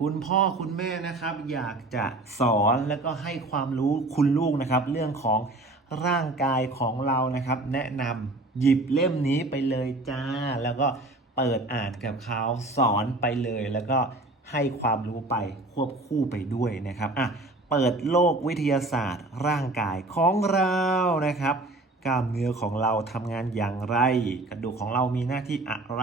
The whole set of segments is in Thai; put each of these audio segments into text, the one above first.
คุณพ่อคุณแม่นะครับ อยากจะสอนแล้วก็ให้ความรู้คุณลูกนะครับ เรื่องของร่างกายของเรานะครับ แนะนำหยิบเล่มนี้ไปเลยจ้า แล้วก็เปิดอ่านกับเขาสอนไปเลย แล้วก็ให้ความรู้ไปควบคู่ไปด้วยนะครับอะเปิดโลกวิทยาศาสตร์ ร่างกายของเรานะครับกล้ามเนื้อของเราทำงานอย่างไร กระดูกของเรามีหน้าที่อะไร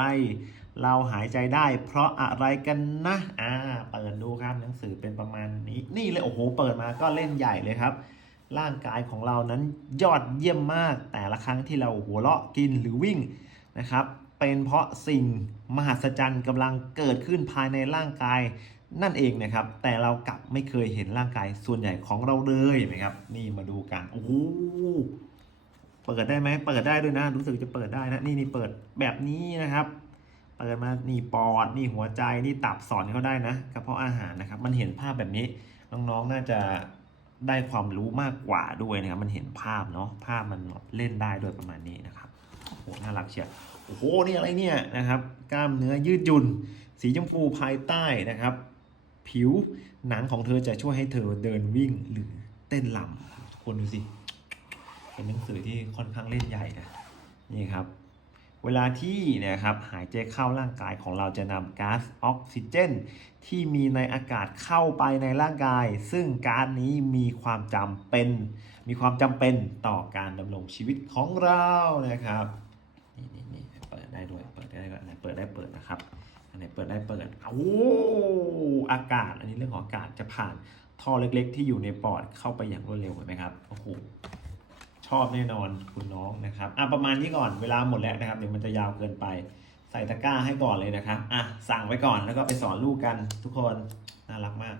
เราหายใจได้เพราะอะไรกันนะ อ่า เปิดดูครับหนังสือเป็นประมาณนี้ นี่เลยโอ้โห เปิดมาก็เล่นใหญ่เลยครับ ร่างกายของเรานั้นยอดเยี่ยมมาก แต่ละครั้งที่เราหัวเราะกินหรือวิ่งนะครับ เป็นเพราะสิ่งมหัศจรรย์กำลังเกิดขึ้นภายในร่างกายนั่นเองนะครับ แต่เรากลับไม่เคยเห็นร่างกายส่วนใหญ่ของเราเลยนะครับ นี่มาดูกัน โอ้โห เปิดได้ไหม เปิดได้ด้วยนะ รู้สึกจะเปิดได้นะ นี่นี่เปิดแบบนี้นะครับ เปิดมานี่ปอดนี่หัวใจนี่ตับสอนเขาได้นะกระเพาะอาหารนะครับ มันเห็นภาพแบบนี้น้องๆน่าจะได้ความรู้มากกว่าด้วยนะครับ มันเห็นภาพเนาะภาพมันเล่นได้ด้วยประมาณนี้นะครับโอ้โหน่ารักเชียวโอ้โหนี่อะไรเนี่ยนะครับ กล้ามเนื้อยืดหยุ่น สีชมพูภายใต้นะครับ ผิวหนังของเธอจะช่วยให้เธอเดินวิ่งหรือเต้นลำทุกคนดูสิเป็นหนังสือที่ค่อนข้างเล่นใหญ่นะนี่ครับ เวลาที่นะครับหายใจเข้าร่างกายของเราจะนำก๊าซออกซิเจน ที่มีในอากาศเข้าไปในร่างกาย ซึ่งก๊าซนี้มีความจำเป็น มีความจำเป็นต่อการดำรงชีวิตของเรานะครับนี่นี่นี่เปิดได้ด้วยเปิดได้ด้วยอันไหนเปิดได้เปิดนะครับอันไหนเปิดได้เปิดโอ้อากาศ อันนี้เรื่องของอากาศจะผ่านท่อเล็กๆ ที่อยู่ในปอดเข้าไปอย่างรวดเร็วเห็นไหมครับ โอ้โห อบแน่นอนคุณน้องนะครับอะประมาณนี้ก่อนเวลาหมดแล้วนะครับเดี๋ยวมันจะยาวเกินไป ใส่ตะกร้าให้ก่อนเลยนะครับอะสั่งไว้ก่อนแล้วก็ไปสอนลูกกันทุกคนน่ารักมาก